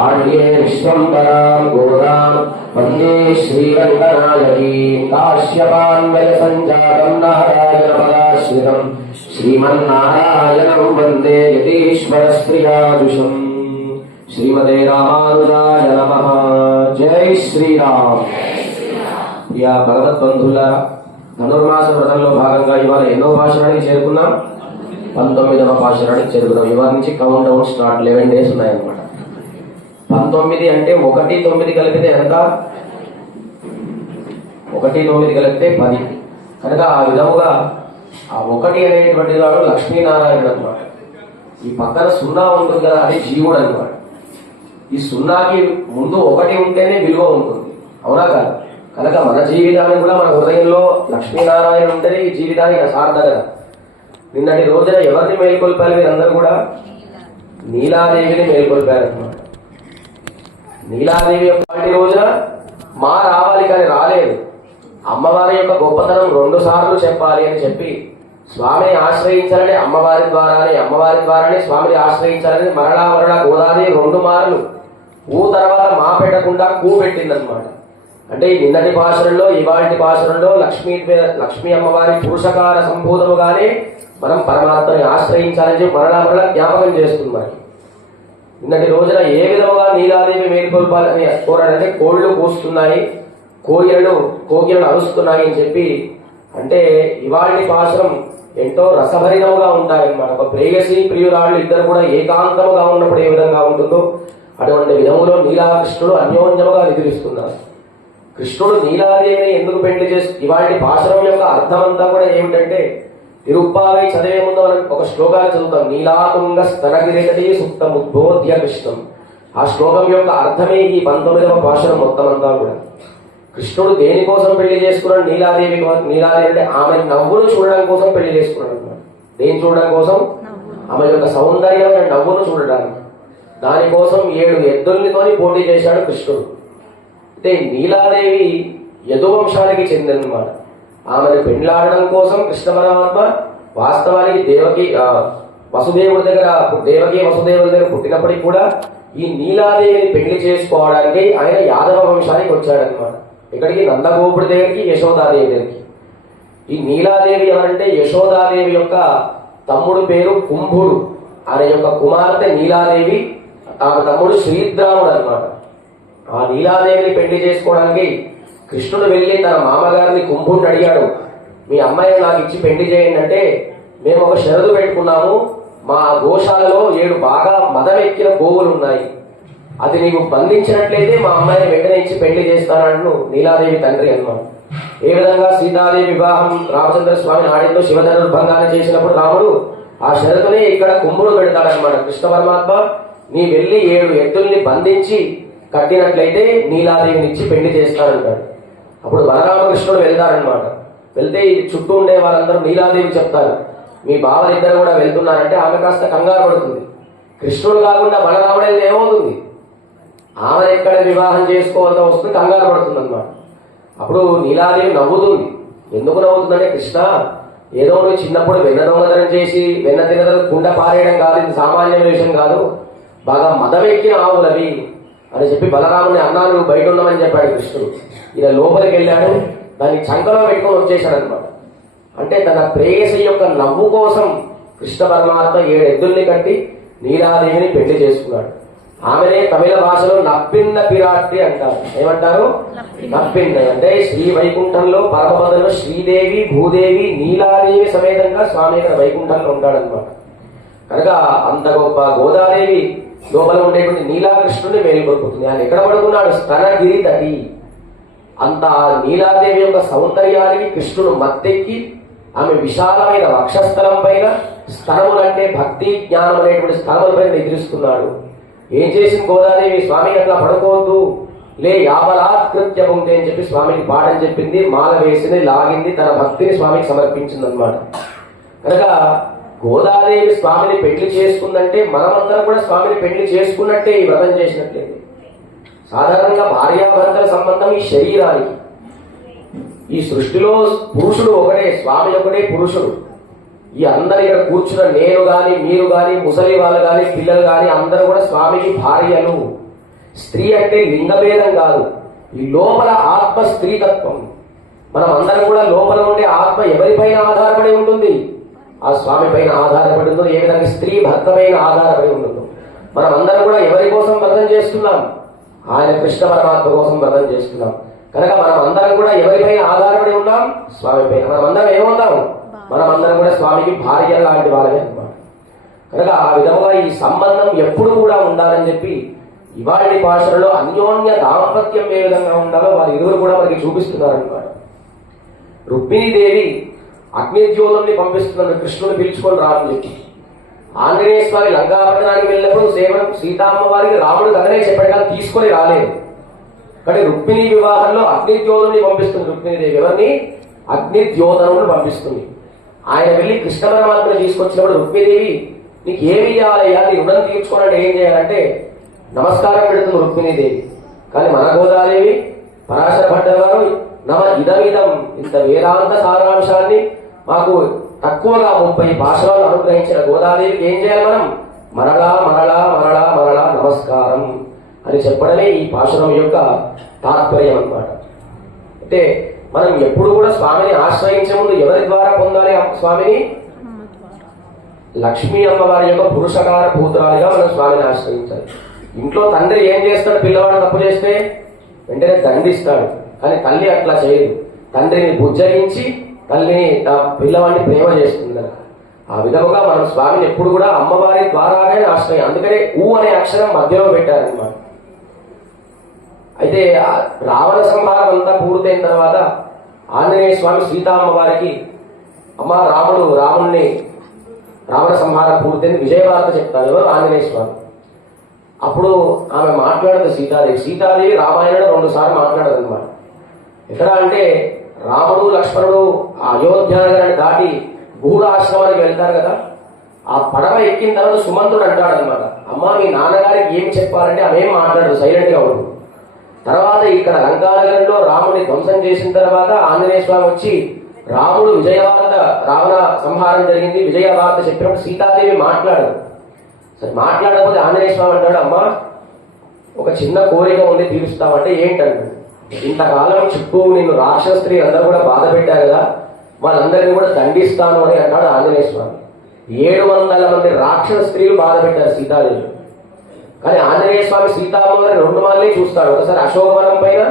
आर्ये विश्वम्बरां गोदां वन्दे श्रीरङ्गनायकीं काश्यपान्वय सञ्जातं नारायणपदाश्रितं श्रीमन्नारायणं वन्दे यतीश्वरस्त्रियाजुषम् श्रीमते रामानुजाय नमः। जय श्रीराम। या భగవద్బంధుల ధనుర్మాస వ్రతంలో భాగంగా ఇవాళ ఎన్నో భాషణానికి చేరుకున్నాం? 19వ భాషణానికి చేరుకున్నాం. ఇవాళ నుంచి కౌంట్ డౌన్ స్టార్ట్. 11 days ఉన్నాయన్నమాట. 19 అంటే 1, 9 కలిపితే ఎంత? 1, 9 కలిపితే 10. కనుక ఆ విధముగా ఆ 1 అనేటువంటి వాడు లక్ష్మీనారాయణుడు అనమాట. ఈ పక్కన 0 ఉంటుంది కదా, అది జీవుడు అనమాట. ఈ 0కి ముందు 1 ఉంటేనే విలువ ఉంటుంది, అవునా కాదు? కనుక మన జీవితానికి కూడా మన హృదయంలో లక్ష్మీనారాయణ ఉంటేనే ఈ జీవితానికి సార్థకత. నిన్నటి రోజున ఎవరిని మేల్కొల్పారు మీరందరూ కూడా? నీలాదేవిని మేల్కొల్పారనమాట. నీలాదేవి యొక్క రోజున మా రావాలి కానీ రాలేదు. అమ్మవారి యొక్క గొప్పతనం 2 సార్లు చెప్పాలి అని చెప్పి స్వామిని ఆశ్రయించాలని అమ్మవారి ద్వారానే స్వామిని ఆశ్రయించాలని మరలా గోదాదేవి 2 మార్లు ఊ తర్వాత మా పెట్టకుండా కూ పెట్టిందనమాట. అంటే ఈ నిన్నటి భాషల్లో ఇవాటి భాషల్లో లక్ష్మీ అమ్మవారి పురుషకార సంబోధముగానే మనం పరమాత్మని ఆశ్రయించాలని చెప్పి మరలా జ్ఞాపకం చేస్తున్నారు. నిన్నటి రోజున ఏ విధముగా నీలాదేవి మేల్కొల్పాలని కోరాడంటే కోళ్లు కూస్తున్నాయి, కోకిలలు అరుస్తున్నాయి అని చెప్పి. అంటే ఇవాటి భాషం ఎంతో రసభరితముగా ఉంటాయన్నమాట. ఒక ప్రేయసి ప్రియురాళ్ళు ఇద్దరు కూడా ఏకాంతముగా ఉన్నప్పుడు ఏ విధంగా ఉంటుందో అటువంటి విధములో నీలాకృష్ణుడు అన్యోన్యముగా నిద్రిస్తున్నారు. కృష్ణుడు నీలాదేవిని ఎందుకు పెళ్లి చేసి ఇవాటి భాషణం యొక్క అర్థం అంతా కూడా ఏమిటంటే, తిరుప్పావై చదివే ముందు మనం ఒక శ్లోకాన్ని చదువుతాం. నీలాతుంగ స్తనగిరికటి సుప్తం ఉద్బోధ్య కృష్ణం. ఆ శ్లోకం యొక్క అర్థమే ఈ 19వ భాషణం మొత్తం అంతా కూడా. కృష్ణుడు దేనికోసం పెళ్లి చేసుకున్నాడు? నీలాదేవి అంటే ఆమె నవ్వును చూడడం కోసం పెళ్లి చేసుకున్నాడు అన్నమాట. దేని చూడడం కోసం? ఆమె యొక్క సౌందర్యమైన నవ్వును చూడడానికి. దానికోసం 7 ఎద్దుల్నితోని పోటీ చేశాడు కృష్ణుడు. అంటే నీలాదేవి యదువంశానికి చెందినమాట. ఆమెను పెండ్లాడడం కోసం కృష్ణ పరమాత్మ వాస్తవానికి దేవకి వసుదేవుడి దగ్గర పుట్టినప్పటికీ కూడా ఈ నీలాదేవిని పెళ్లి చేసుకోవడానికి ఆయన యాదవ వంశానికి వచ్చాడనమాట. ఇక్కడికి నందగోపుడి దగ్గరికి, యశోదాదేవి దగ్గరికి. ఈ నీలాదేవి ఎవరంటే యశోదాదేవి యొక్క తమ్ముడు పేరు కుంభుడు. ఆయన యొక్క కుమార్తె నీలాదేవి, ఆమె తమ్ముడు శ్రీద్రాముడు అనమాట. ఆ నీలాదేవిని పెళ్లి చేసుకోవడానికి కృష్ణుడు వెళ్ళి తన మామగారిని కుంభుడిని అడిగాడు, మీ అమ్మాయిని నాకు ఇచ్చి పెళ్లి చేయండి అంటే, మేము ఒక షరతు పెట్టుకున్నాము, మా గోశాలలో 7 బాగా మదమెక్కిన గోవులు ఉన్నాయి, అది నీవు బంధించినట్లయితే మా అమ్మాయిని వెంటనే ఇచ్చి పెళ్లి చేస్తానంటూ నీలాదేవి తండ్రి అన్నమాట. ఏ విధంగా సీతాదేవి వివాహం రామచంద్ర స్వామి నాడిలో శివధనుర్భంగాన్ని చేసినప్పుడు రాముడు ఆ షరతునే ఇక్కడ కుంభుడు పెడతాడనమాట. కృష్ణ పరమాత్మ నీ వెళ్ళి 7 ఎద్దుల్ని బంధించి కట్టినట్లయితే నీలాదేవిని ఇచ్చి పెళ్లి చేస్తానంటాడు. అప్పుడు బలరామకృష్ణుడు వెళ్తారనమాట. వెళ్తే చుట్టూ ఉండే వాళ్ళందరూ నీలాదేవి చెప్తారు, మీ బావలిద్దరు కూడా వెళ్తున్నారంటే ఆమె కాస్త కంగారు పడుతుంది. కృష్ణుడు కాకుండా బలరాముడే ఏమవుతుంది? ఆమె ఎక్కడ వివాహం చేసుకోవాల్సి వస్తుంది, కంగారు పడుతుంది అనమాట. అప్పుడు నీలాదేవి నవ్వుతుంది. ఎందుకు నవ్వుతుందంటే, కృష్ణ ఏదో నువ్వు చిన్నప్పుడు వెన్న దొంగతనం చేసి వెన్న తినదలు కుండ పారేయడం కాదు, ఇది సామాన్య విషయం కాదు, బాగా మదవెక్కిన ఆవులవి అని చెప్పి బలరాముని అన్నాను, నువ్వు బయట ఉన్నామని చెప్పాడు కృష్ణుడు. ఈయన లోపలికి వెళ్ళాడు, దాన్ని చంకలో పెట్టుకొని వచ్చేశాడు అనమాట. అంటే తన ప్రేయసి యొక్క నవ్వు కోసం కృష్ణ పరమాత్మ 7 ఎద్దుల్ని కట్టి నీలాదేవిని పెళ్లి చేసుకున్నాడు. ఆమెనే తమిళ భాషలో నప్పిన్న పిరాట్టి అంటారు. ఏమంటారు? నప్పిన్న అంటే శ్రీ వైకుంఠంలో పరమపదంలో శ్రీదేవి, భూదేవి, నీలాదేవి సమేతంగా స్వామి ఇక్కడ వైకుంఠంలో ఉంటాడనమాట. కనుక అంత గొప్ప గోదాదేవి లోపల ఉండేటువంటి నీలాకృష్ణుడిని మేలుకొల్పుతుంది. ఆయన ఎక్కడ పడుకున్నాడు? స్తనగిరి తటి. అంత నీలాదేవి యొక్క సౌందర్యానికి కృష్ణుడు మత్తెక్కి ఆమె విశాలమైన వక్షస్థలం పైన స్తనములంటే భక్తి జ్ఞానం అనేటువంటి స్థలములపైన నిద్రిస్తున్నాడు. ఏం చేసింది గోదాదేవి? స్వామి అట్లా పడుకోవద్దు, లే యాబలాత్కృత్య పొందే అని చెప్పి స్వామికి పాఠం చెప్పింది, మాల వేసింది, లాగింది, తన భక్తిని స్వామికి సమర్పించింది అనమాట. కనుక గోదాదేవి స్వామిని పెళ్లి చేసుకుందంటే మనమందరం కూడా స్వామిని పెళ్లి చేసుకున్నట్టే ఈ వ్రతం చేసినట్లేదు. సాధారణంగా భార్యాభర్తల సంబంధం ఈ శరీరానికి. ఈ సృష్టిలో పురుషుడు ఒకటే, స్వామి ఒకటే పురుషుడు. ఈ అందరు ఇక్కడ కూర్చున్న నేను గాని, మీరు గాని, ముసలి వాళ్ళు గాని, పిల్లలు గాని అందరూ కూడా స్వామికి భార్యలు. స్త్రీ అంటే లింగభేదం కాదు, ఈ లోపల ఆత్మ స్త్రీతత్వం. మనం అందరం కూడా లోపల ఉండే ఆత్మ ఎవరిపైన ఆధారపడి ఉంటుంది? ఆ స్వామి పైన ఆధారపడి ఉంటుంది. ఏ విధంగా స్త్రీ భర్త పైన ఆధారపడి ఉంటుందో మనం అందరం కూడా ఎవరి కోసం వ్రతం చేస్తున్నాం? ఆయన కృష్ణ పరమాత్మ కోసం వ్రతం చేస్తున్నాం. కనుక మనం అందరం కూడా ఎవరిపైన ఆధారపడి ఉన్నాం? స్వామి పైన. మనం అందరం ఏమవుతాం? మనం అందరం కూడా స్వామికి భార్య లాంటి వాళ్ళమే అన్నమాట. కనుక ఆ విధంగా ఈ సంబంధం ఎప్పుడు కూడా ఉండాలని చెప్పి ఇవాళ భాషలలో అన్యోన్య దాంపత్యం ఏ విధంగా ఉండాలో వారి ఇరువురు కూడా మనకి చూపిస్తున్నారన్నమాట. రుక్మిణీదేవి అగ్నిజ్యోతుల్ని పంపిస్తున్న కృష్ణుని పిలుచుకొని రాని చెప్పి. ఆంజనేయ స్వామి లంకాపట్టణానికి వెళ్ళినప్పుడు సీతామ్మ వారికి రాముడు కథనే చెప్పాడు కానీ తీసుకొని రాలేదు. కానీ రుక్మిణీ వివాహంలో అగ్నిజ్యోతుల్ని పంపిస్తుంది రుక్మిణీదేవి. ఎవరిని? అగ్నిజ్యోతనుని పంపిస్తుంది. ఆయన వెళ్ళి కృష్ణ పరమాత్మని తీసుకొచ్చినప్పుడు రుక్మిణీదేవి నీకు ఏమి ఇవ్వాలయ్యా, నీ రుణం తీర్చుకోవాలంటే ఏం చేయాలంటే నమస్కారం పెడుతుంది రుక్మిణీదేవి. కానీ మన గోదాదేవి పరాశర భట్టర్ గారు నమ ఇదమిదం, ఇంత వేదాంత సారాంశాన్ని మాకు తక్కువగా 30 భాషలను అనుగ్రహించిన గోదాదేవికి ఏం చేయాలి? మనం మరలా మరలా మరలా మరలా నమస్కారం అని చెప్పడమే ఈ భాషణం యొక్క తాత్పర్యం అన్నమాట. అంటే మనం ఎప్పుడు కూడా స్వామిని ఆశ్రయించే ముందు ఎవరి ద్వారా పొందాలి స్వామిని? లక్ష్మీ అమ్మవారి యొక్క పురుషకార భూతురాలిగా మనం స్వామిని ఆశ్రయించాలి. ఇంట్లో తండ్రి ఏం చేస్తాడు? పిల్లవాడు తప్పు చేస్తే వెంటనే దండిస్తాడు. కానీ తల్లి అట్లా చేయదు. తండ్రిని బుజ్జగించి తల్లిని పిల్లవాడిని ప్రేమ చేస్తుంది. ఆ విధముగా మనం స్వామిని ఎప్పుడు కూడా అమ్మవారి ద్వారానే ఆశ్రయం. అందుకనే ఊ అనే అక్షరం మధ్యలో పెట్టారనమాట. అయితే రావణ సంహారం అంతా పూర్తయిన తర్వాత ఆంజనేయ స్వామి సీతామ్మవారికి అమ్మ రాముణ్ణి రావణ సంహారం పూర్తయింది విజయవార్త చెప్తారు. ఎవరు? ఆంజనేయ స్వామి. అప్పుడు ఆమె మాట్లాడదు సీతాదేవి రామాయణంలో 2 సార్లు మాట్లాడదు అనమాట. ఎక్కడ అంటే రాముడు లక్ష్మణుడు అయోధ్య నగరాన్ని దాటి గూఢ ఆశ్రమానికి వెళ్తారు కదా, ఆ పడవ ఎక్కిన తర్వాత సుమంతుడు అంటాడు అనమాట, అమ్మ మీ నాన్నగారికి ఏం చెప్పాలంటే అవేం మాట్లాడదు, సైలెంట్ గా ఉండు. తర్వాత ఇక్కడ లంకానగరంలో రాముడిని ధ్వంసం చేసిన తర్వాత ఆంజనేయ స్వామి వచ్చి రాముడు రావణ సంహారం జరిగింది విజయవార్త చెప్పినప్పుడు సీతాదేవి మాట్లాడదు. సరే మాట్లాడకపోతే ఆంజనేయ స్వామి అంటాడు, అమ్మ ఒక చిన్న కోరిక ఉంది తీరుస్తామంటే ఏంటంటాడు. ఇంతకాలం చుట్టూ నిన్ను రాక్షస స్త్రీ అందరూ కూడా బాధ పెట్టారు కదా, వాళ్ళందరినీ కూడా దండిస్తాను అని అంటాడు ఆంజనేయ స్వామి. 700 మంది రాక్షస స్త్రీలు బాధ పెట్టారు సీతాదేవి. కానీ ఆంజనేయ స్వామి సీతామ్మగారి 2 మార్లే చూస్తాడు. ఒకసారి అశోకవనం పైన,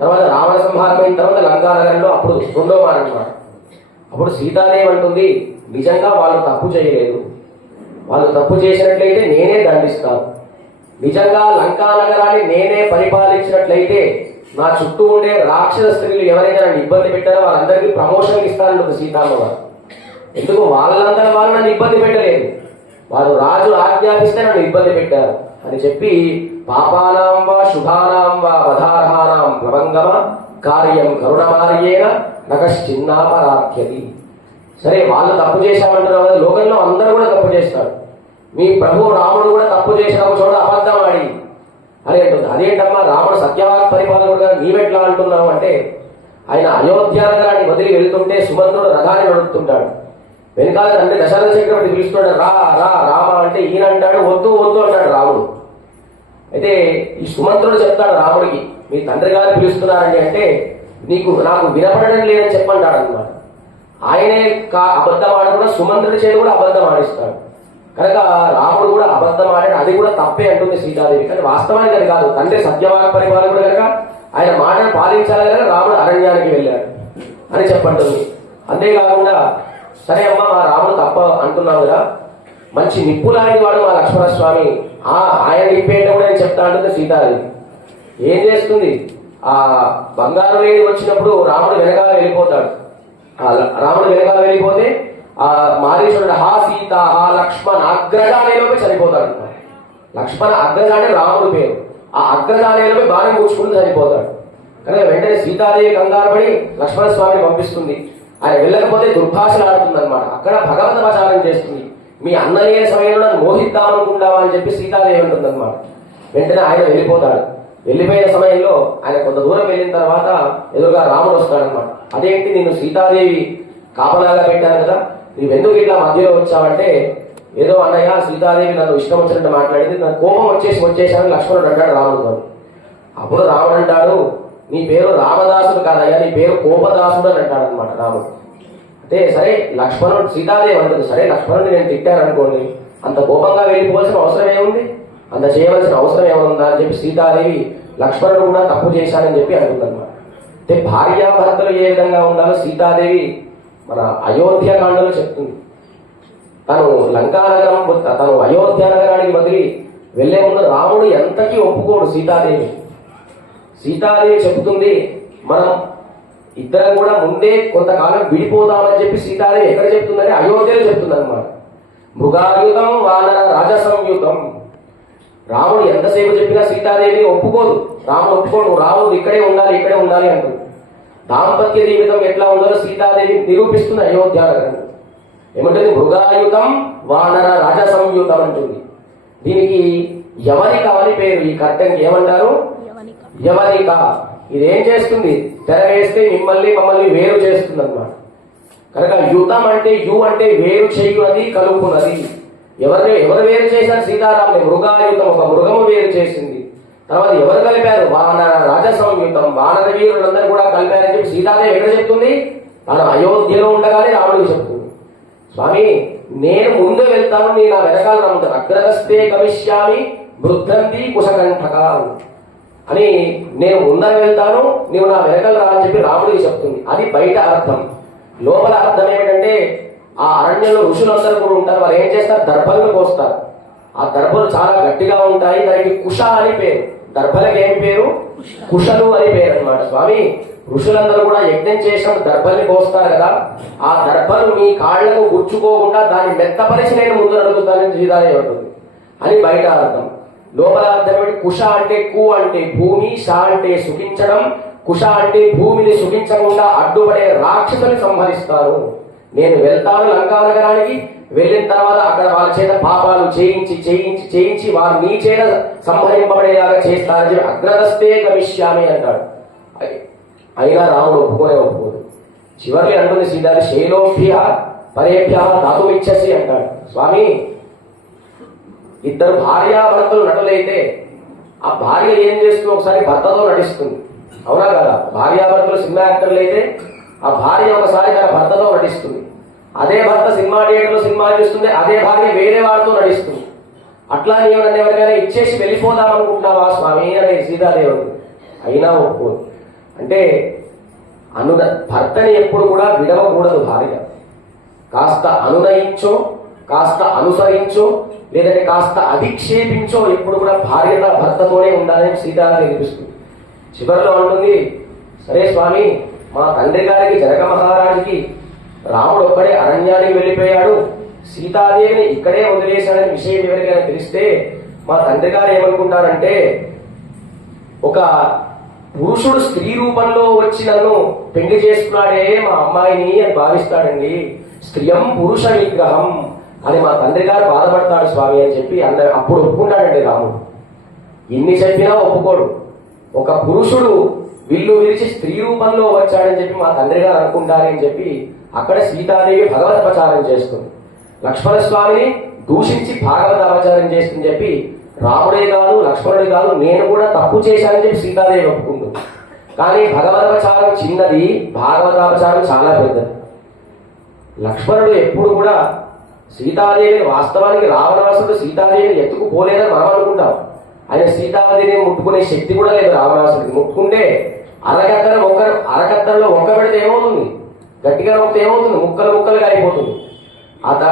తర్వాత రావణ సంహారం అయిన తర్వాత లంకానగరంలో, అప్పుడు 2వ మాట అన్నమాట. అప్పుడు సీతాదేవి అంటుంది, నిజంగా వాళ్ళు తప్పు చేయలేదు, వాళ్ళు తప్పు చేసినట్లయితే నేనే దండిస్తాను. నిజంగా లంకానగరాన్ని నేనే పరిపాలించినట్లయితే నా చుట్టూ ఉండే రాక్షస స్త్రీలు ఎవరైనా నన్ను ఇబ్బంది పెట్టారో వాళ్ళందరికీ ప్రమోషన్ ఇస్తానంటుంది సీతామ్మవారు. ఎందుకు? వాళ్ళందరూ వాళ్ళు నన్ను ఇబ్బంది పెట్టలేదు, వారు రాజు ఆజ్ఞాపిస్తే నన్ను ఇబ్బంది పెట్టారు అని చెప్పి పాపానాం వా శుభానాం వా వధార్హానాం ప్లవంగమ కార్యం కరుణమార్యేన నకశ్చిన్నాపరాఖ్యతి. సరే వాళ్ళు తప్పు చేశామంటున్నారు కదా, లోకంలో అందరూ కూడా తప్పు చేస్తారు. మీ ప్రభు రాముడు కూడా తప్పు చేసిన ఒక చోట అబద్ధం ఆడి అని అంటుంది. అదేంటమ్మా రాముడు సత్యవాక్ పరిపాలకుడుగా నీవెట్లా అంటున్నావు అంటే, ఆయన అయోధ్య నగరాన్ని వదిలి వెళ్తుంటే సుమంతుడు రథాన్ని నడుపుతుంటాడు. వెనకాల తండ్రి దశరథ చక్రవర్తి పిలుస్తున్నాడు, రా రా రామ అంటే ఈయన అంటాడు వద్దు వద్దు అంటాడు రాముడు. అయితే ఈ సుమంతుడు చెప్తాడు రాముడికి, మీ తండ్రి గారు పిలుస్తున్నారండి అంటే నాకు వినపడడం లేదని చెప్పంటాడు అనమాట. ఆయనే అబద్ధం ఆడకుండా సుమంతుడి చేతి కూడా అబద్ధం ఆడిస్తాడు. కనుక రాముడు కూడా అబద్ధం ఆడాడు, అది కూడా తప్పే అంటుంది సీతాదేవి. కానీ వాస్తవానికి అది కాదు. తండ్రి సత్యవాక్ పరిపాలకుడు కనుక ఆయన మాటను పాలించాలి కనుక రాముడు అరణ్యానికి వెళ్ళాడు అని చెప్పంటుంది. అంతేకాకుండా సరే అమ్మ మా రాముడు తప్ప అంటున్నావు కదా, మంచి నిప్పులాంటి వాడు మా లక్ష్మణస్వామి, ఆయన నిప్పేట కూడా నేను చెప్తా అంటుంది సీతాదేవి. ఏం చేస్తుంది? ఆ బంగారు వేడి వచ్చినప్పుడు రాముడు వెనకాల వెళ్ళిపోతాడు. రాముడు వెనకాల వెళ్ళిపోతే ఆ మారీశ్వరుడు హా సీత హా లక్ష్మణ అగ్రజాలయంలోకి చనిపోతాడు. లక్ష్మణ అగ్రజ అంటే రాముడు పేరు. ఆ అగ్రజాలయంలోకి బాణం కూర్చుకుంటూ చనిపోతాడు. కనుక వెంటనే సీతాదేవి కంగారు పడి లక్ష్మణ స్వామిని పంపిస్తుంది. ఆయన వెళ్ళకపోతే దుర్భాషలు ఆడుతుంది అనమాట. అక్కడ భగవద్వచారం చేస్తుంది. మీ అన్నయ్య సమయంలో నన్ను మోహిద్దామనుకుంటావా అని చెప్పి సీతాదేవి ఉంటుంది అనమాట. వెంటనే ఆయన వెళ్ళిపోతాడు. వెళ్ళిపోయిన సమయంలో ఆయన కొంత దూరం వెళ్ళిన తర్వాత ఎదురుగా రాముడు వస్తాడనమాట. అదేంటి, నేను సీతాదేవి కాపలాగా పెట్టాను కదా, నీవెందుకు ఇట్లా మధ్యలో వచ్చావంటే, ఏదో అన్నయ్య సీతాదేవి నన్ను ఇష్టం వచ్చినట్టు మాట్లాడింది, నాకు కోపం వచ్చేసాను లక్ష్మణుడు అంటాడు రాముడితో. అప్పుడు రాముడు అంటాడు, నీ పేరు రామదాసుడు కాదయ్యా, నీ పేరు కోపదాసుడు అని అంటాడు అనమాట రాముడు. అంటే సరే లక్ష్మణుడు, సీతాదేవి అంటుంది, సరే లక్ష్మణుడిని నేను తిట్టాను అనుకోండి, అంత కోపంగా వెళ్ళిపోవాల్సిన అవసరం ఏముంది, అంత చేయవలసిన అవసరం ఏముందా అని చెప్పి సీతాదేవి లక్ష్మణుడు కూడా తప్పు చేశానని చెప్పి అంటుందన్నమాట. అంటే భార్యాభర్తలు ఏ విధంగా ఉండాలో సీతాదేవి మన అయోధ్యకాండలో చెప్తుంది. తను లంకానగరం, తను అయోధ్య నగరానికి వదిలి వెళ్లే ముందు రాముడు ఎంతకీ ఒప్పుకోడు సీతాదేవి. సీతాదేవి చెబుతుంది, మనం ఇద్దరం కూడా ముందే కొంతకాలం విడిపోదామని చెప్పి సీతాదేవి ఎక్కడ చెప్తుందని అయోధ్యలో చెప్తుంది అనమాట. మృగాయుతం వానర రాజసంయుతం. రాముడు ఎంతసేపు చెప్పినా సీతాదేవి ఒప్పుకోదు, రాముడు ఒప్పుకోడు, రాముడు ఇక్కడే ఉండాలి అంటుంది. దాంపత్య జీవితం ఎట్లా ఉండాలో సీతాదేవి నిరూపిస్తుంది అయోధ్య నగరం. ఏమంటుంది, మృగాయుతం వానర రాజసంయుతం అంటుంది. దీనికి యవనిక అని పేరు. ఈ కర్తెకి ఏమంటారు, యవనిక. ఇదేం చేస్తుంది, తెర వేస్తే మమ్మల్ని వేరు చేస్తుంది అన్నమాట. కనుక యుతం అంటే యు అంటే వేరు చేయునది, కలుపునది. ఎవరు వేరు చేశారు సీతారాముని, మృగాయుతం, ఒక మృగము వేరు చేసింది. తర్వాత ఎవరు కలిపారు, వానర రాజసంయుతం, వానర వీరులందరూ కూడా కలిపారని చెప్పి సీతాదేవి ఎక్కడ చెప్తుంది, తను అయోధ్యలో ఉండగానే రాముడికి చెప్తుంది, స్వామి నేను ముందు వెళ్తాను, నీ నా వెనకాల రమ్ముతాను, అగ్రగస్తే గమిష్యామి వృద్ధంతి కుశకంఠక అని, నేను ముందర వెళ్తాను, నీవు నా వెనకాల రా అని చెప్పి రాముడికి చెప్తుంది. అది బయట అర్థం. లోపల అర్థం ఏమిటంటే, ఆ అరణ్యంలో ఋషులందరూ కూడా ఉంటారు, వాళ్ళు ఏం చేస్తారు, దర్భలను కోస్తారు. ఆ దర్భలు చాలా గట్టిగా ఉంటాయి, దానికి కుష అని పేరు. దర్భలకి ఏమి పేరు, కుషలు అని పేరు అనమాట. స్వామి ఋషులందరూ కూడా యజ్ఞం చేసిన దర్భల్ని కోస్తారు కదా, ఆ దర్భలు మీ కాళ్లకు గుచ్చుకోకుండా దాన్ని మెత్తపరిచి నేను ముందు నడుగుతానని సీతాదేవి ఉంటుంది అని బయట అర్థం. లోపల అర్థం ఏమిటి, కుష అంటే కు అంటే భూమి, ష అంటే సుఖించడం. కుష అంటే భూమిని సుఖించకుండా అడ్డుపడే రాక్షసుని సంహరిస్తాను. నేను వెళ్తాను లంకా నగరానికి, వెళ్ళిన తర్వాత అక్కడ వాళ్ళ చేత పాపాలు చేయించి వారు నీ చేత సంహరింపబడేలాగా చేస్తారని చెప్పి అగ్రదస్తే గమిష్యామి అంటాడు. అయినా రాముడు ఒప్పుకోదు. చివరి అంటుంది సీతాదేవి, శైలోభ్య పరేభ్య దాతుమిచ్చసి అంటాడు. స్వామి ఇద్దరు భార్యాభర్తలు నటులైతే ఆ భార్య ఏం చేస్తుంది, ఒకసారి భర్తతో నటిస్తుంది, అవునా కదా. భార్యాభర్తలు సినిమా యాక్టర్లు అయితే ఆ భార్య ఒకసారి తన భర్తతో నటిస్తుంది, అదే భర్త సినిమా థియేటర్లో సినిమా చూస్తుంది, అదే భార్య వేరే వారితో నటిస్తుంది. అట్లా నీవు నన్ను ఎవరికైనా ఇచ్చేసి వెళ్ళిపోదాం అనుకుంటున్నావా స్వామి అని సీతాదేవుడు. అయినా ఒప్పుకోదు. అంటే భర్తని ఎప్పుడు కూడా విడవకూడదు భార్య. కాస్త అనునయించో, కాస్త అనుసరించో, లేదంటే కాస్త అధిక్షేపించో ఎప్పుడు కూడా భార్య భర్తతోనే ఉండాలని సీతాదేవి అనిపిస్తుంది. చివరిలో అంటుంది, సరే స్వామి మా తండ్రి గారికి జనక మహారాజుకి రాముడు ఒక్కడే అరణ్యానికి వెళ్ళిపోయాడు, సీతాదేవిని ఇక్కడే వదిలేశాడనే విషయం ఎవరికైనా తెలిస్తే మా తండ్రి గారు ఏమనుకుంటారంటే, ఒక పురుషుడు స్త్రీ రూపంలో వచ్చి నన్ను పెళ్లి చేసుకున్నాడే మా అమ్మాయిని అని భావిస్తాడండి, స్త్రియం పురుష విగ్రహం అని మా తండ్రి గారు బాధపడతాడు స్వామి అని చెప్పి అప్పుడు ఒప్పుకుంటాడండి రాముడు. ఇన్ని చెప్పినా ఒప్పుకోడు. ఒక పురుషుడు విల్లు విరిచి స్త్రీ రూపంలో వచ్చాడని చెప్పి మా తండ్రి గారు అనుకుంటారని చెప్పి అక్కడ సీతాదేవి భగవద్పచారం చేస్తుంది. లక్ష్మణస్వామిని దూషించి భాగవతాపచారం చేస్తుందని చెప్పి రాముడే కాదు లక్ష్మణుడే కాదు నేను కూడా తప్పు చేశానని చెప్పి సీతాదేవి ఒప్పుకుంటుంది. కానీ భగవద్పచారం చిన్నది, భాగవతాపచారం చాలా పెద్దది. లక్ష్మణుడు ఎప్పుడు కూడా సీతాదేవిని, వాస్తవానికి రావణాసుడు సీతాదేవిని ఎత్తుకుపోలేదని మనం అనుకుంటాం, ఆయన సీతాదేవిని ముట్టుకునే శక్తి కూడా లేదు రావణాసుడికి. ముట్టుకుంటే అరకత్తరలో ఒక్క పెడితే ఏమవుతుంది, గట్టిగా నొక్కితే ఏమవుతుంది, ముక్కలుగా అయిపోతుంది.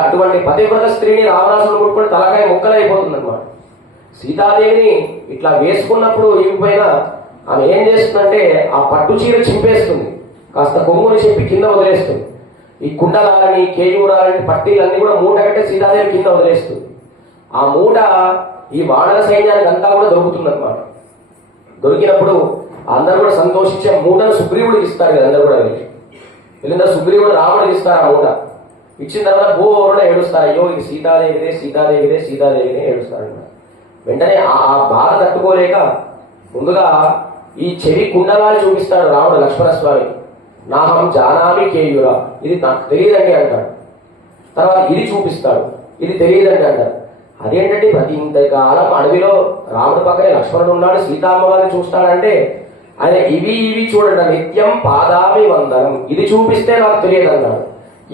అటువంటి పతివ్రత స్త్రీని రావణాసుడు ముట్టుకుంటే తలకాయ ముక్కలు అయిపోతుంది అనమాట. సీతాదేవిని ఇట్లా వేసుకున్నప్పుడు ఇవిపోయినా ఆమె ఏం చేస్తుందంటే ఆ పట్టు చీర చింపేస్తుంది, కాస్త కొంగుని చెప్పి కింద వదిలేస్తుంది. ఈ కుండలాలని కేయూరాలని పట్టీలన్నీ కూడా మూట కట్టే సీతాదేవి కింద వదిలేస్తుంది. ఆ మూట ఈ వానర సైన్యానికి అంతా కూడా దొరుకుతుంది అనమాట. దొరికినప్పుడు అందరూ కూడా సంతోషించే మూటను సుగ్రీవుడికి ఇస్తారు కదా, అందరూ కూడా వెళ్ళిన సుగ్రీవుడు రాముడికి ఇస్తారు. ఆ మూట ఇచ్చిన తర్వాత బోరున ఏడుస్తారు, అయ్యో ఇది సీతాదేవిదే ఏడుస్తారు. వెంటనే ఆ బాధ తట్టుకోలేక ముందుగా ఈ చెవి కుండలాలు చూపిస్తాడు రాముడు లక్ష్మణస్వామి. నాహం జానామి కేయురా, ఇది నాకు తెలియదండి అంటాడు. తర్వాత ఇది చూపిస్తాడు, ఇది తెలియదండి అంటారు. అదేంటంటే ప్రతి ఇంతకాలం అడవిలో రాముడి పక్కనే లక్ష్మణుడు ఉన్నాడు, సీతామ్మవారిని చూస్తాడంటే ఆయన ఇవి చూడండి, నిత్యం పాదామి వందనం, ఇది చూపిస్తే నాకు తెలియదు అన్నాడు,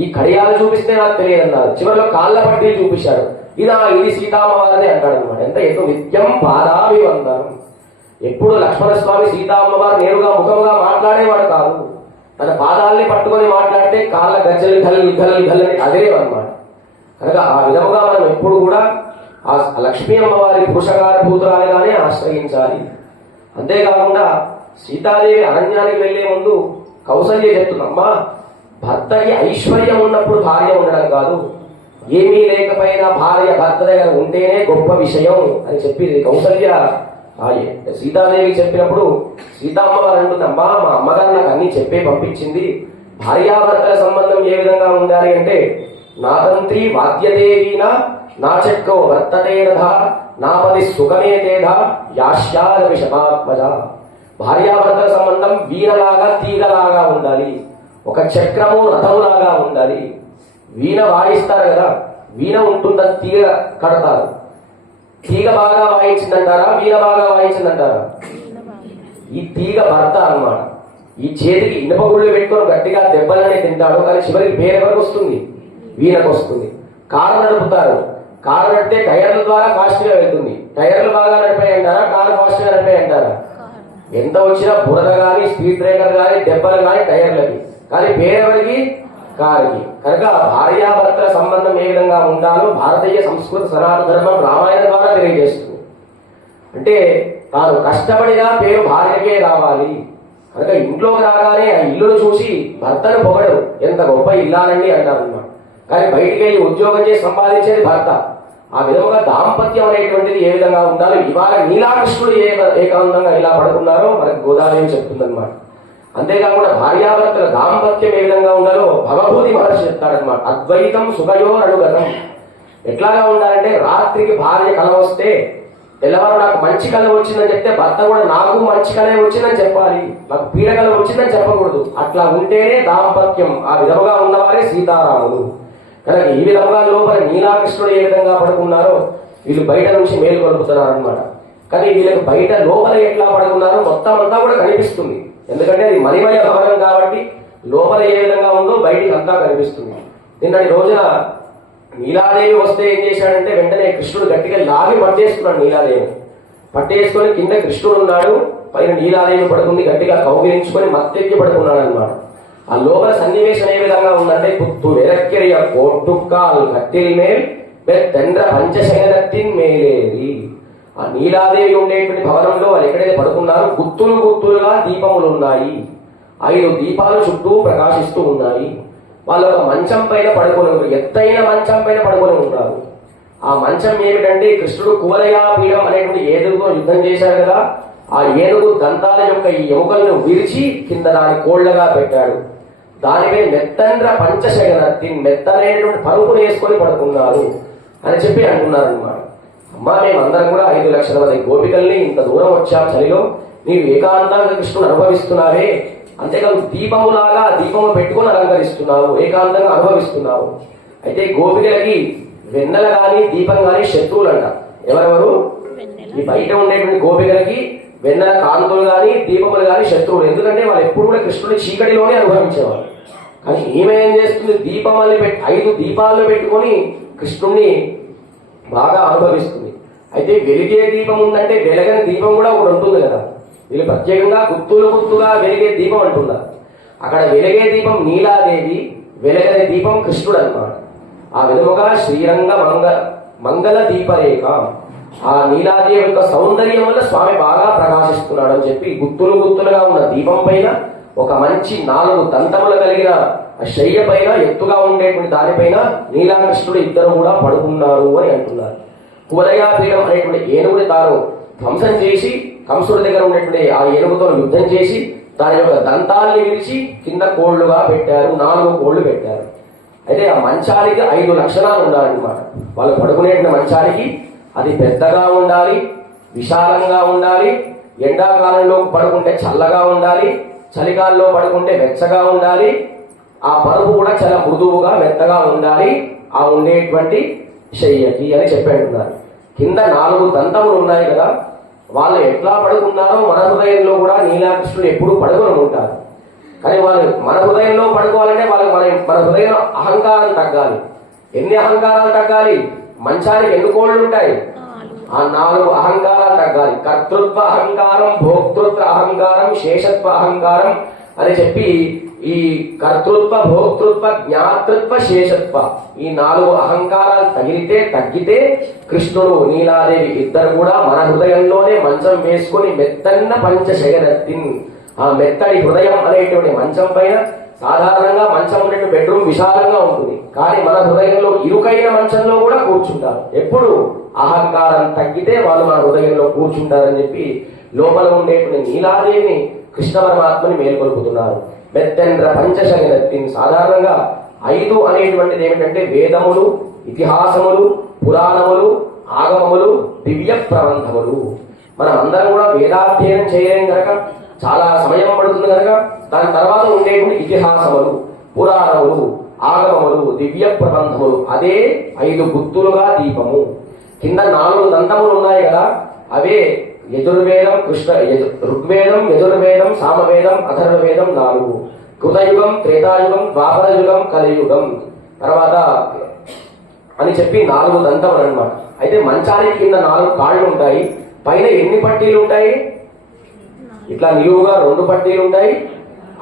ఈ కడియాలు చూపిస్తే నాకు తెలియదు అన్నాడు, చివరిలో కాళ్ళ పట్టీలు చూపించాడు, ఇది సీతామ్మవారిని అంటాడు అనమాట. ఎంత ఎక్కువ నిత్యం పాదామి వందనం. ఎప్పుడు లక్ష్మణస్వామి సీతామ్మవారు నేరుగా ముఖంగా మాట్లాడేవాడు కాదు, తన పాదాలని పట్టుకొని మాట్లాడితే కాళ్ళ గజ్జలు గల్లని అదేవన్నమాట. కనుక ఆ విధముగా మనం ఎప్పుడు కూడా ఆ లక్ష్మీ అమ్మవారి పురుషకార భూతురాలుగానే ఆశ్రయించాలి. అంతేకాకుండా సీతాదేవి అరణ్యానికి వెళ్లే ముందు కౌసల్య చెప్తుందమ్మా, భర్తకి ఐశ్వర్యం ఉన్నప్పుడు భార్య ఉండడం కాదు, ఏమీ లేకపోయినా భార్య భర్త దగ్గర ఉంటేనే గొప్ప విషయం అని చెప్పింది కౌసల్య. సీతాదేవి చెప్పినప్పుడు సీతామ్మవారు అంటుందమ్మా, మా అమ్మగారు నాకు అన్ని చెప్పే పంపించింది, భార్యాభర్తల సంబంధం ఏ విధంగా ఉండాలి అంటే, నా తంత్రి వాద్యదేవీన నా చక్కో వర్తతేరథ నాపది సుఖమే తేధ యాశ్యాదవి శతాత్మజ. భార్యాభర్తల సంబంధం వీణలాగా తీగలాగా ఉండాలి, ఒక చక్రము రథములాగా ఉండాలి. వీణ వాయిస్తారు కదా, వీణ ఉంటుందని తీగ కడతారు, తీగ బాగా వాయించిందంటారా వీణ బాగా వాయించిందంటారా? ఈ తీగ భర్త అన్నమాట. ఈ చేతికి ఇనుప గుళ్ళు పెట్టుకొని గట్టిగా దెబ్బలనే తింటాడు, కానీ చివరికి పేరెవరికి వస్తుంది? వీణకు వస్తుంది. కారు నడుపుతారు, కారు నడితే టైర్ల ద్వారా ఫాస్ట్ గా వెళ్తుంది, టైర్లు బాగా నడిపాయి అంటారా కారు ఫాస్ట్ గా నడిపాయి అంటారా? ఎంత వచ్చినా బురద కానీ స్పీడ్ బ్రేకర్ కానీ దెబ్బలు కానీ టైర్లకి, కానీ పేరెవరికి? కారుకి. కనుక భార్యాభర్తల సంబంధం ఏ విధంగా ఉండాలో భారతీయ సంస్కృతి సనాతన ధర్మం రామాయణం ద్వారా తెలియజేస్తుంది. అంటే తాను కష్టపడినా పేరు భార్యకే రావాలి. కనుక ఇంట్లోకి రాగానే ఆ ఇల్లును చూసి భర్తను పొగడు, ఎంత గొప్ప ఇల్లానండి అంటారు అన్నమాట. కానీ బయటికి వెళ్ళి ఉద్యోగం చేసి సంపాదించేది భర్త. ఆ విధముగా దాంపత్యం అనేటువంటిది ఏ విధంగా ఉండాలో ఇవాళ నీలాకృష్ణుడు ఏకాంతంగా ఇలా పడుకున్నారో మనకు గోదాదేవి చెప్తుందన్నమాట. అంతేకాకుండా భార్యాభర్తల దాంపత్యం ఏ విధంగా ఉండాలో భగభూతి మహర్షి చెప్తాడనమాట. అద్వైతం సుఖయో అనుగతం. ఎట్లాగా ఉండాలంటే, రాత్రికి భార్య కల వస్తే తెల్లవారు నాకు మంచి కళ వచ్చిందని చెప్తే భర్త కూడా నాకు మంచి కళ వచ్చిందని చెప్పాలి, నాకు పీడ కళ వచ్చిందని చెప్పకూడదు. అట్లా ఉంటేనే దాంపత్యం. ఆ విధముగా ఉన్నవారే సీతారాములు. కనుక ఈ విధంగా లోపల నీలాకృష్ణుడు ఏ విధంగా పడుకున్నారో వీళ్ళు బయట నుంచి మేలు కొలుపుతున్నారు అనమాట. కానీ వీళ్ళకి బయట లోపల ఎట్లా పడుకున్నారో మొత్తం అంతా కూడా కనిపిస్తుంది. ఎందుకంటే అది మణిమయ భవనం కాబట్టి లోపల ఏ విధంగా ఉందో బయటికి అంతా కనిపిస్తుంది. నిన్నటి రోజున నీలాదేవి వస్తే ఏం చేశాడంటే వెంటనే కృష్ణుడు గట్టిగా లాగి పట్టేసుకున్నాడు. నీలాదేవి పట్టేసుకొని కింద కృష్ణుడు ఉన్నాడు, పైన నీలాదేవి పడుకుంది, గట్టిగా కౌగిలించుకొని మత్తెక్కి పడుకున్నాడు అనమాట. ఆ లోపల సన్నివేశం ఏ విధంగా ఉందంటే, పుత్తు వెరక్కిరియ కోట్టుక్కాల్ కట్టిల్ మేల్ తెండ్ర పంచశగనత్తిన్ మేలేది. ఆ నీలాదేవి ఉండేటువంటి భవనంలో వాళ్ళు ఎక్కడైతే పడుకున్నారో గుత్తులుగా దీపములు ఉన్నాయి, 5 దీపాలు చుట్టూ ప్రకాశిస్తూ ఉన్నాయి. వాళ్ళు ఒక మంచం పైన పడుకొని ఉంటారు, ఎత్తైన మంచం పైన పడుకొని ఉంటారు. ఆ మంచం ఏమిటంటే, కృష్ణుడు కువలయాపీఠం అనేటువంటి ఏనుగుతో యుద్ధం చేశారు కదా, ఆ ఏనుగు దంతాల యొక్క ఈ ఎముకలను విరిచి కింద దాని కోళ్లగా పెట్టాడు. దానిపై మెత్తండ్ర పంచశగనత్తి, మెత్తనైనటువంటి పరుపును వేసుకొని పడుకున్నారు అని చెప్పి అంటున్నారు అనమాట. అమ్మా, మేమందరం కూడా 5 లక్షల మంది గోపికల్ని ఇంత దూరం వచ్చాం చలిలో, నీవు ఏకాంతంగా కృష్ణుడు అనుభవిస్తున్నావే, అంతేకాదు దీపములాగా దీపము పెట్టుకొని అలంకరిస్తున్నావు, ఏకాంతంగా అనుభవిస్తున్నావు. అయితే గోపికలకి వెన్నెల గాని దీపం గాని శత్రువులు అంట. ఎవరెవరు? ఈ బయట ఉండేటువంటి గోపికలకి వెన్నెల కాంతులు గాని దీపములు గాని శత్రువులు. ఎందుకంటే వాళ్ళు ఎప్పుడు కూడా కృష్ణుడి చీకటిలోనే అనుభవించేవాళ్ళు. కానీ ఈమె ఏం చేస్తుంది, 5 దీపాలను పెట్టుకొని కృష్ణుణ్ణి బాగా అనుభవిస్తుంది. అయితే వెలిగే దీపం ఉందంటే వెలగని దీపం కూడా ఒకటి ఉంటుంది కదా, వీళ్ళు ప్రత్యేకంగా గుత్తుగా వెలిగే దీపం అంటున్నారు. అక్కడ వెలిగే దీపం నీలాదేవి, వెలగని దీపం కృష్ణుడు అన్నమాట. ఆ విధముగా శ్రీరంగ మంగళ దీపరేఖ, ఆ నీలాదేవి యొక్క సౌందర్యం వల్ల స్వామి బాగా ప్రకాశిస్తున్నాడు అని చెప్పి గుత్తులుగా ఉన్న దీపం పైన ఒక మంచి 4 దంతములు కలిగిన శయ్య పైన ఎత్తుగా ఉండేటువంటి దానిపైన నీలాకృష్ణుడు ఇద్దరు కూడా పడుకున్నారు అని అంటున్నారు. కువలయాపీఠం అనేటువంటి ఏనుగుని తాను ధ్వంసం చేసి కంసుడి దగ్గర ఉండేటువంటి ఆ ఏనుగుతో యుద్ధం చేసి దాని యొక్క దంతాన్ని విరిచి కింద కోళ్లుగా పెట్టారు, 4 కోళ్లు పెట్టారు. అయితే ఆ మంచానికి 5 లక్షణాలు ఉండాలన్నమాట. వాళ్ళు పడుకునేటువంటి మంచానికి అది పెద్దగా ఉండాలి, విశాలంగా ఉండాలి, ఎండాకాలంలో పడుకుంటే చల్లగా ఉండాలి, చలికాలంలో పడుకుంటే వెచ్చగా ఉండాలి, ఆ పరుపు కూడా చాలా మృదువుగా మెత్తగా ఉండాలి, ఆ ఉండేటువంటి శయ్యకి అని చెప్పంటున్నారు. కింద 4 దంతములు ఉన్నాయి కదా, వాళ్ళు ఎట్లా పడుకున్నారో మన హృదయంలో కూడా నీలాకృష్ణుడు ఎప్పుడూ పడుకొని ఉంటారు. కానీ వాళ్ళు మన హృదయంలో పడుకోవాలంటే వాళ్ళకి మన హృదయం అహంకారం తగ్గాలి. ఎన్ని అహంకారాలు తగ్గాలి? మంచానికి ఎన్ని కోళ్ళు ఉంటాయి? ఆ 4 అహంకారాలు తగ్గాలి. కర్తృత్వ అహంకారం, భోక్తృత్వ అహంకారం, శేషత్వ అహంకారం అని చెప్పి ఈ కర్తృత్వ, భోక్తృత్వ, జ్ఞాతృత్వ, శేషత్వ ఈ 4 అహంకారాలు తగ్గితే కృష్ణుడు నీలాదేవి ఇద్దరు కూడా మన హృదయంలోనే మంచం వేసుకొని మెత్తన్న పంచశయనత్తిన్, ఆ మెత్తడి హృదయం అనేటువంటి మంచం పైన సాధారణంగా మంచం ఉన్నట్టు బెడ్రూమ్ విశాలంగా ఉంటుంది, కానీ మన హృదయంలో ఇరుకైన మంచంలో కూడా కూర్చుంటారు. ఎప్పుడు అహంకారం తగ్గితే వాళ్ళు మన హృదయంలో కూర్చుంటారని చెప్పి లోపల ఉండేటువంటి నీలాదేవిని కృష్ణ పరమాత్మని మేల్కొల్పుతున్నారు. మెత్తెండ్ర పంచశయనత్తిన్, సాధారణంగా 5 అనేటువంటిది ఏమిటంటే వేదములు, ఇతిహాసములు, పురాణములు, ఆగమములు, దివ్య ప్రబంధములు. మనం అందరం కూడా వేదాధ్యయనం చేయలేం కనుక, చాలా సమయం పడుతుంది కనుక దాని తర్వాత ఉండేటువంటి ఇతిహాసములు, పురాణములు, ఆగమములు, దివ్య ప్రబంధములు, అదే 5 గుర్తులుగా దీపము. కింద 4 దంతములు ఉన్నాయి కదా, అవే యజుర్వేదం, ఋగ్వేదం, యజుర్వేదం, సామవేదం, అథర్వవేదం 4. కృతయుగం, త్రేతాయుగం, ద్వాపరయుగం, కలియుగం తర్వాత అని చెప్పి 4 దంతములు అన్నమాట. అయితే మంచానికి కింద 4 కాళ్ళు ఉంటాయి, పైన ఎన్ని పట్టీలు ఉంటాయి? ఇట్లా నిలువుగా 2 పట్టీలు ఉంటాయి,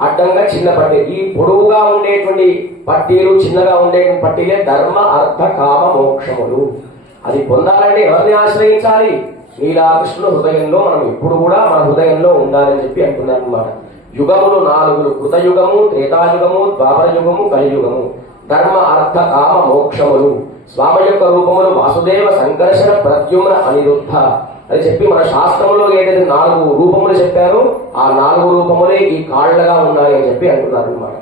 అడ్డంగా చిన్న పట్టీలు. ఈ పొడవుగా ఉండేటువంటి పట్టీలు, చిన్నగా ఉండేటువంటి పట్టీలే ధర్మ, అర్థ, కామ, మోక్షములు. అది పొందాలంటే ఎవరిని ఆశ్రయించాలి? శ్రీరాకృష్ణుడు హృదయంలో మనం ఎప్పుడు కూడా మన హృదయంలో ఉండాలని చెప్పి అంటున్నారు అన్నమాట. యుగములు 4: కృతయుగము, త్రేతాయుగము, ద్వాపరయుగము, కలియుగము. ధర్మ, అర్థ, కామ, మోక్షములు. స్వామి యొక్క రూపములు వాసుదేవ, సంకర్షణ, ప్రద్యుమ్న, అనిరుద్ధ అని చెప్పి మన శాస్త్రంలో ఏదైతే 4 రూపములు చెప్పారో ఆ 4 రూపములే ఈ కాళ్లగా ఉన్నాయి అని చెప్పి అంటున్నారు అన్నమాట.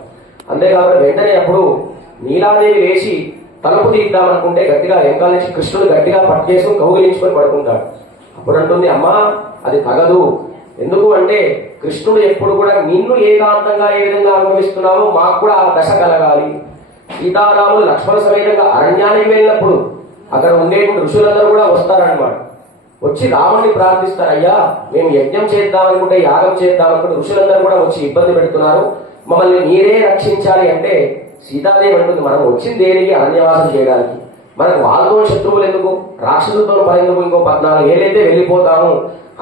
అంతేకాకుండా వెంటనే అప్పుడు నీలాదేవి లేచి తలుపు తీద్దామనుకుంటే గట్టిగా వెనకాల నుంచి కృష్ణుడు గట్టిగా పట్టేసుకుని కౌగిలించుకొని పడుకుంటాడు. అప్పుడు అంటుంది, అమ్మా అది తగదు. ఎందుకు అంటే కృష్ణుడు ఎప్పుడు కూడా నిన్ను ఏకాంతంగా ఏ విధంగా అనుభవిస్తున్నావో మాకు కూడా ఆ దశ కలగాలి. సీతారాములు లక్ష్మణ సమేతంగా అరణ్యానికి వెళ్ళినప్పుడు అక్కడ ఉండేటువంటి ఋషులందరూ కూడా వస్తారనమాట. వచ్చి రాముడిని ప్రార్థిస్తారు, అయ్యా మేము యజ్ఞం చేద్దామనుకుంటే, యాగం చేద్దామనుకుంటే ఋషులందరూ కూడా వచ్చి ఇబ్బంది పెడుతున్నారు, మమ్మల్ని మీరే రక్షించాలి అంటే సీతాదేవి అంటుంది, మనం వచ్చింది దేనికి? అరణ్యవాసం చేయడానికి. మనకు వాళ్ళతో శత్రువులు ఎందుకు, రాక్షసులతో పని ఎందుకు, ఇంకో 14 ఏళ్ళైతే వెళ్ళిపోతాము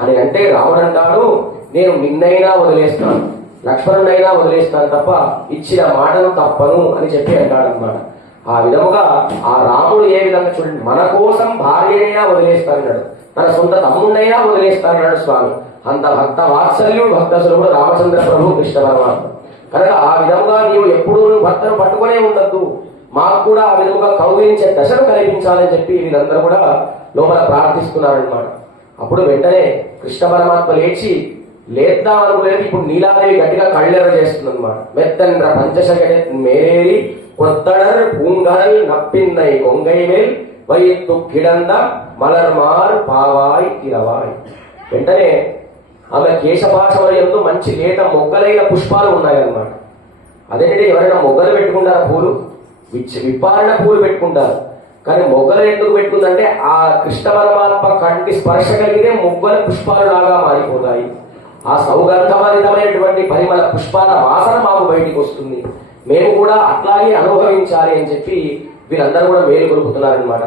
అని అంటే రాముడు అంటాడు, నేను నిన్నైనా వదిలేస్తాను, లక్ష్మణుడైనా వదిలేస్తాను తప్ప ఇచ్చిన మాటను తప్పను అని చెప్పి అంటాడు అనమాట. ఆ విధముగా ఆ రాముడు ఏ విధంగా చూడండి, మన కోసం భార్యనైనా వదిలేస్తానన్నాడు, తన సొంత తమ్ముడినైనా వదిలేస్తానన్నాడు స్వామి. అంత భక్త వాత్సల్యుడు, భక్తసులుడు రామచంద్ర ప్రభు కృష్ణ పరమాత్మ. కనుక ఆ విధంగా నీవు ఎప్పుడూ భర్తను పట్టుకునే ఉండద్దు, మాకు కూడా ఆ విధంగా కౌగిలించే దశను కల్పించాలని చెప్పి వీళ్ళందరూ కూడా లోపల ప్రార్థిస్తున్నారనమాట. అప్పుడు వెంటనే కృష్ణ పరమాత్మ లేచి లేద్దాం అనుకునేది ఇప్పుడు నీలాదేవి గట్టిగా కళ్ళెర చేస్తుంది అనమాట. మెత్తన్ర పంచశకటి మేరేరి కొత్తడర్ పూంగల్ నప్పిన్నై కొంగైవేల్ వైత్తు కిడంద మలర్మార్ పావాయ్ తిరవాయ్. వెంటనే ఆమె కేశపాశమయందు మంచి లేత మొగ్గలైన పుష్పాలు ఉన్నాయన్నమాట. అదేంటంటే ఎవరైనా మొగ్గలు పెట్టుకుంటారా? పూలు విప్పారిన పూలు పెట్టుకుంటారు, కానీ మొగ్గలు ఎందుకు పెట్టుకుందంటే ఆ కృష్ణ పరమాత్మ కంటి స్పర్శ కలిగితే మొగ్గల పుష్పాలు లాగా మారిపోతాయి. ఆ సౌగంధభరితమైనటువంటి పరిమళ పుష్పాల వాసన మాకు బయటికి వస్తుంది, మేము కూడా అట్లాగే అనుభవించాలి అని చెప్పి వీళ్ళందరూ కూడా మేలు కొలుపుతున్నారనమాట.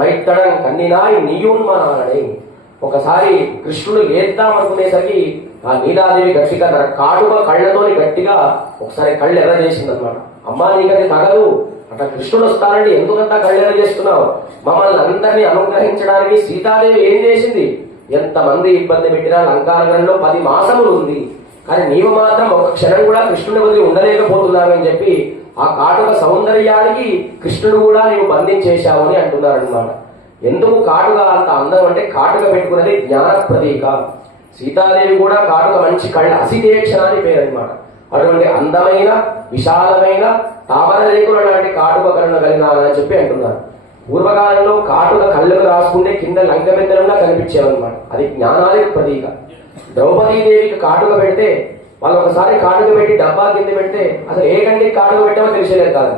మైత్తడం కన్నినాయి నీయున్మానని. ఒకసారి కృష్ణుడు లేద్దాం అనుకునేసరికి ఆ నీలాదేవి గట్టిగా తన కాటుక కళ్ళతోని గట్టిగా ఒకసారి కళ్ళు ఎర్ర చేసిందనమాట. అమ్మా నీకది తగదు, అట్లా కృష్ణుడు వస్తానండి ఎందుకంతా కళ్ళు ఎర్ర చేస్తున్నావు? మమ్మల్ని అందరినీ అనుగ్రహించడానికి సీతాదేవి ఏం చేసింది? ఎంతమంది ఇబ్బంది పెట్టినా లంకానగరంలో 10 మాసములు ఉంది, కానీ నీవు మాత్రం ఒక క్షణం కూడా కృష్ణుడి వదిలి ఉండలేకపోతున్నావని చెప్పి ఆ కాటుక సౌందర్యానికి కృష్ణుడు కూడా నీవు బంధించేశావు అని అంటున్నారనమాట. ఎందుకు కాటుక అంత అందం అంటే కాటుక పెట్టుకున్నది జ్ఞాన ప్రతీక. సీతాదేవి కూడా కాటుక మంచి కళ్ళ అసితేక్షణ అని పేరు అనమాట. అటువంటి అందమైన విశాలమైన తామర రేకుల లాంటి కాటుక కళ్ళను కలిగినానని చెప్పి అంటున్నారు. పూర్వకాలంలో కాటుక కళ్ళకు రాసుకుంటే కింద లంక బెత్తలంగా కనిపించేవన్నమాట. అది జ్ఞానానికి ప్రతీక. ద్రౌపదీదేవికి కాటుక పెడితే వాళ్ళు ఒకసారి కాటుక పెట్టి డబ్బా కింద పెడితే అసలు ఏ కంటికి కాటుక పెట్టామో తెలిసేలేదు కాదు.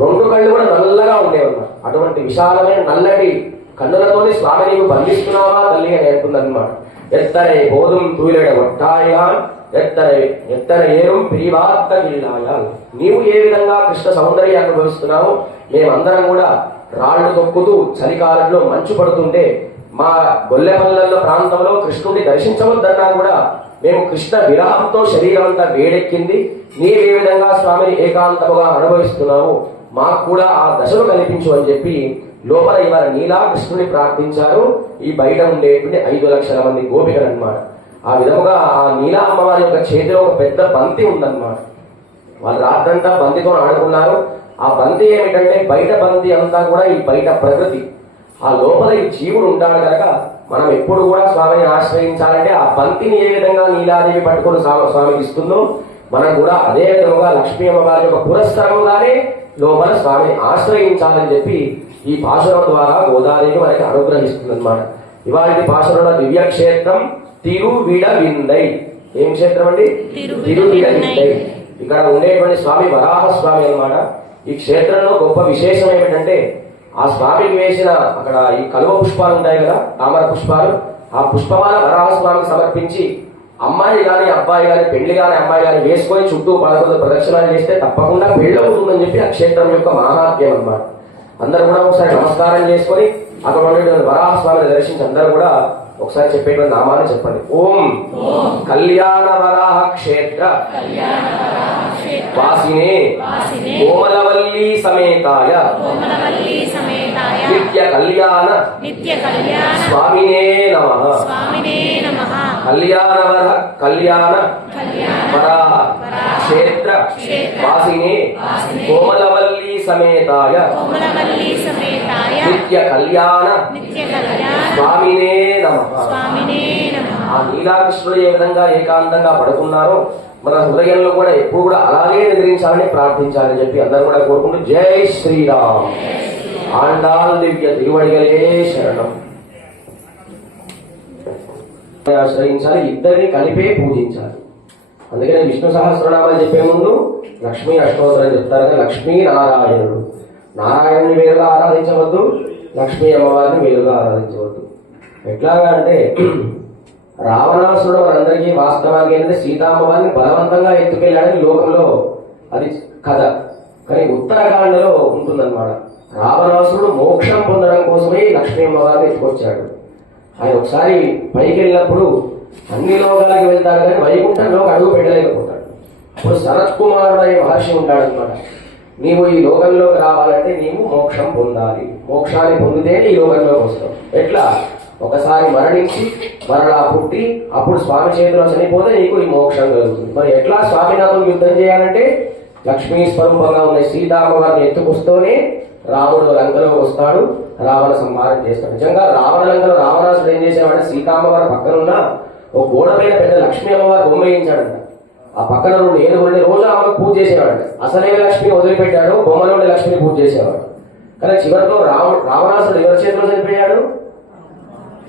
రెండు కళ్ళు కూడా నల్లగా ఉండేవన్నమాట. అటువంటి విశాలమైన నల్లటి కన్నులతోని స్వామి నీవు బంధిస్తున్నావా తల్లి అని అంటుందన్నమాట. ఎత్తరై బోధం తూలెడ ఒట్టాయాన్ ఎత్తర ఏరుం ప్రివార్త గిల్లాయాల్. నీవు ఏ విధంగా కృష్ణ సౌందర్యాన్ని అనుభవిస్తున్నావు, మేమందరం కూడా రాళ్లు తొక్కుతూ చలికాలంలో మంచు పడుతుంటే మా గొల్లెపల్లెల్లో ప్రాంతంలో కృష్ణుడిని దర్శించవద్దన్నా కూడా మేము కృష్ణ విరామంతో శరీరం అంతా వేడెక్కింది. నీవే విధంగా స్వామిని ఏకాంతముగా అనుభవిస్తున్నావు, మాకు కూడా ఆ దశను కల్పించు అని చెప్పి లోపల ఇవాళ నీలా కృష్ణుని ప్రార్థించారు. ఈ బయట ఉండేటువంటి 5 లక్షల మంది గోపికలు అన్నమాట. ఆ విధముగా ఆ నీలా అమ్మవారి యొక్క చేతిలో ఒక పెద్ద బంతి ఉందన్నమాట. వాళ్ళు రాత్రంతా బంతితో ఆడుకున్నారు. ఆ బంతి ఏమిటంటే బయట బంతి అంతా కూడా ఈ బయట ప్రకృతి, ఆ లోపల ఈ జీవుడు ఉంటాడు కనుక మనం ఎప్పుడు కూడా స్వామిని ఆశ్రయించాలంటే ఆ బంతిని ఏ విధంగా నీలాదేవి పట్టుకుని స్వామికి ఇస్తుందో మనం కూడా అదే విధంగా లక్ష్మీ అమ్మవారి యొక్క పురస్కారంగానే లోపల స్వామిని ఆశ్రయించాలని చెప్పి ఈ పాశురం ద్వారా గోదాదేవి మనకి అనుగ్రహిస్తుంది అనమాట. ఇవాళ పాశురంలో దివ్య క్షేత్రం తిరువిడవిందై. ఏం క్షేత్రం అండి? తిరువిడవిందై. ఇక్కడ ఉండేటువంటి స్వామి వరాహ స్వామి అన్నమాట. ఈ క్షేత్రంలో గొప్ప విశేషం ఏమిటంటే ఆ స్వామికి వేసిన అక్కడ ఈ కలువ పుష్పాలు ఉంటాయి కదా, తామర పుష్పాలు, ఆ పుష్పమాల వరాహ స్వామికి సమర్పించి అమ్మాయి గాని అబ్బాయి గాని పెళ్లి గాని అమ్మాయి గాని వేసుకొని చుట్టూ 11 ప్రదక్షిణాలు చేస్తే తప్పకుండా పెళ్లి అవుతుందని చెప్పి ఆ క్షేత్రం యొక్క మహాత్మ్యం అన్నమాట. అందరూ కూడా ఒకసారి నమస్కారం చేసుకొని అక్కడ ఉండేటువంటి వరాహ స్వామిని దర్శించి అందరూ కూడా ఒకసారి చెప్పేటువంటి నామాన్ని చెప్పండి. ఓం కళ్యాణ వరాహ క్షేత్ర వాసినే కోమలవల్లి సమేతాయ నిత్య కళ్యాణ స్వామినే నమః. కళ్యాణ వరాహ క్షేత్ర వాసినే కోమలవల్లి సమేతాయ నిత్య కళ్యాణ స్వామినే నమః. ఆ నీలాకృష్ణుడు ఏ విధంగా ఏకాంతంగా పడుకున్నారో మన హృదయంలో కూడా ఎప్పుడు కూడా అలాగే నిద్రించాలని ప్రార్థించాలని చెప్పి అందరూ కూడా కోరుకుంటూ జై శ్రీరామ్. ఆండాల్ దివ్య తిరువడిగలే శరణం. ఆశ్రయించాలి, ఇద్దరిని కలిపే పూజించాలి. అందుకనే విష్ణు సహస్రనామాలు చెప్పే ముందు లక్ష్మీ అష్టోత్తరం చెప్తారు కదా. లక్ష్మీ నారాయణుడు, నారాయణుని వేరుగా ఆరాధించవద్దు, లక్ష్మీ అమ్మవారిని వేరుగా ఆరాధించవద్దు. ఎట్లాగా అంటే రావణాసుడు మనందరికీ వాస్తవానికి ఏంటంటే సీతామ్మవారిని బలవంతంగా ఎత్తుకెళ్ళాడని లోకంలో అది కథ. కానీ ఉత్తరాఖండలో ఉంటుందన్నమాట. రావణాసుడు మోక్షం పొందడం కోసమే లక్ష్మీ అమ్మవారిని ఎత్తుకొచ్చాడు. ఆయన ఒకసారి పైకి వెళ్ళినప్పుడు అన్ని లోకాలకి వెళ్తాడు కానీ వైకుంఠంలోకి అడుగు పెట్టలేకపోతాడు. అప్పుడు సనత్ కుమారుడు అనే మహర్షి ఉంటాడనమాట. నీవు ఈ లోకంలోకి రావాలంటే నీవు మోక్షం పొందాలి, మోక్షాన్ని పొందితేనే ఈ లోకంలోకి వస్తావు. ఎట్లా? ఒకసారి మరణించి మరలా పుట్టి అప్పుడు స్వామి చేతిలో చనిపోతే నీకు ఈ మోక్షం కలుగుతుంది. మరి ఎట్లా స్వామినాథం యుద్ధం చేయాలంటే లక్ష్మీ స్వరూపంగా ఉన్న సీతామ్మవారిని ఎత్తుకొస్తూనే రాముడు లంకలోకి వస్తాడు, రావణ సంహారం చేస్తాడు. నిజంగా రావణ లంకలో రావణాసుడు ఏం చేసేవాడు, సీతామ్మవారి పక్కన ఉన్న ఒక గోడ పైన పెద్ద లక్ష్మీ అమ్మవారు బొమ్మ వేయించాడంట. ఆ పక్కన 2 ఏనుగుల్ని రోజు ఆమెకు పూజ చేసేవాడు. అసలే లక్ష్మిని వదిలిపెట్టాడు, బొమ్మలో ఉండే లక్ష్మిని పూజ చేసేవాడు. కానీ చివరిలో రావణాసుడు ఎవరి చేతిలో చనిపోయాడు?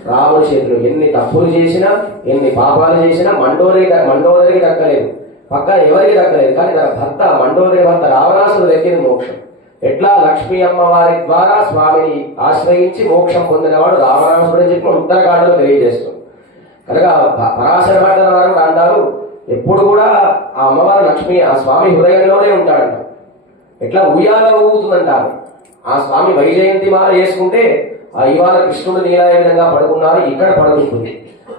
రాముడి చేతిలో. ఎన్ని తప్పులు చేసినా ఎన్ని పాపాలు చేసినా మండోదరికి దక్కలేదు, పక్కన ఎవరికి దక్కలేదు. కానీ తన భర్త మండోదరి భర్త రావణాసుడు దక్కింది మోక్షం. ఎట్లా? లక్ష్మీ అమ్మవారి ద్వారా స్వామిని ఆశ్రయించి మోక్షం పొందినవాడు రావణాసుడు అని చెప్పి ఉత్తరాఖండలో తెలియజేస్తుంది. కనుక పరాశర భట్ల వారు అంటారు ఎప్పుడు కూడా ఆ అమ్మవారు లక్ష్మి ఆ స్వామి హృదయంలోనే ఉంటాడంట. ఎట్లా ఉయ్యాల ఊగుతుందంటారు. ఆ స్వామి వైజయంతి మాల వేసుకుంటే ఇవాళ కృష్ణుడు నీలా ఏ విధంగా పడుకున్నారు, ఇక్కడ పడుకుంటుంది.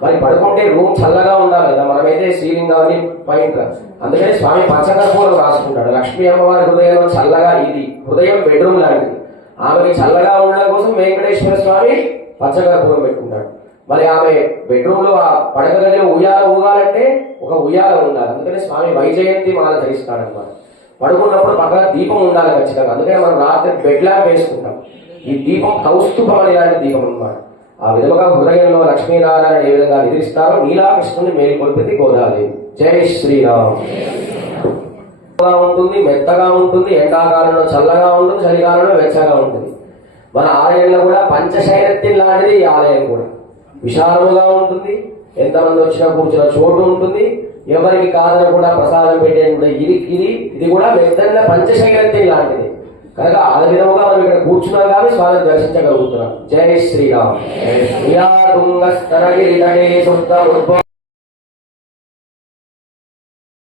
మరి పడుకుంటే రూమ్ చల్లగా ఉండాలి కదా, మనమైతే సీలింగ్ అవన్నీ పైన. అందుకని స్వామి పచ్చకర్పూరం రాసుకుంటాడు. లక్ష్మీ అమ్మవారి హృదయంలో చల్లగా, ఇది హృదయం బెడ్రూమ్ లాంటిది, ఆమెకి చల్లగా ఉండడం కోసం వెంకటేశ్వర స్వామి పచ్చకర్పూరం పెట్టుకుంటాడు. మరి ఆమె బెడ్రూమ్ లో ఆ పడక గదిలో ఉయ్యాల ఊగాలంటే ఒక ఉయ్యాల ఉండాలి. అందుకని స్వామి వైజయంతి మాల ధరిస్తాడు అన్నమాట. పడుకున్నప్పుడు పక్కన దీపం ఉండాలి ఖచ్చితంగా. అందుకని మనం రాత్రి బెడ్ ల్యాంప్ వేసుకుంటాం. ఈ దీపం కౌస్తుభం ఇలాంటి దీపం అన్నమాట. ఆ విధముగా హృదయంలో లక్ష్మీనారాయణ ఏ విధంగా నిద్రిస్తారో నీలాకృష్ణుని మేలుకొల్పింది గోదాదేవి. జై శ్రీరామ్. ఉంటుంది, మెత్తగా ఉంటుంది, ఎండాకాలంలో చల్లగా ఉంటుంది, చలికాలంలో వెచ్చగా ఉంటుంది. మన ఆలయంలో కూడా పంచశైరత్యం లాంటిది ఈ ఆలయం కూడా. విశాలముగా ఉంటుంది, ఎంతమంది వచ్చినా కూర్చున్న చోటు ఉంటుంది, ఎవరికి కాదని కూడా ప్రసాదం పెట్టే ఇది కూడా మెత్తగా పంచశైరత్యం లాంటిది. కనుక ఆ విధముగా మనం ఇక్కడ కూర్చున్నాం కాబట్టి స్వామిని దర్శించగలుగుతున్నాం. జై శ్రీరామ్. తుంగస్తరగిరితడే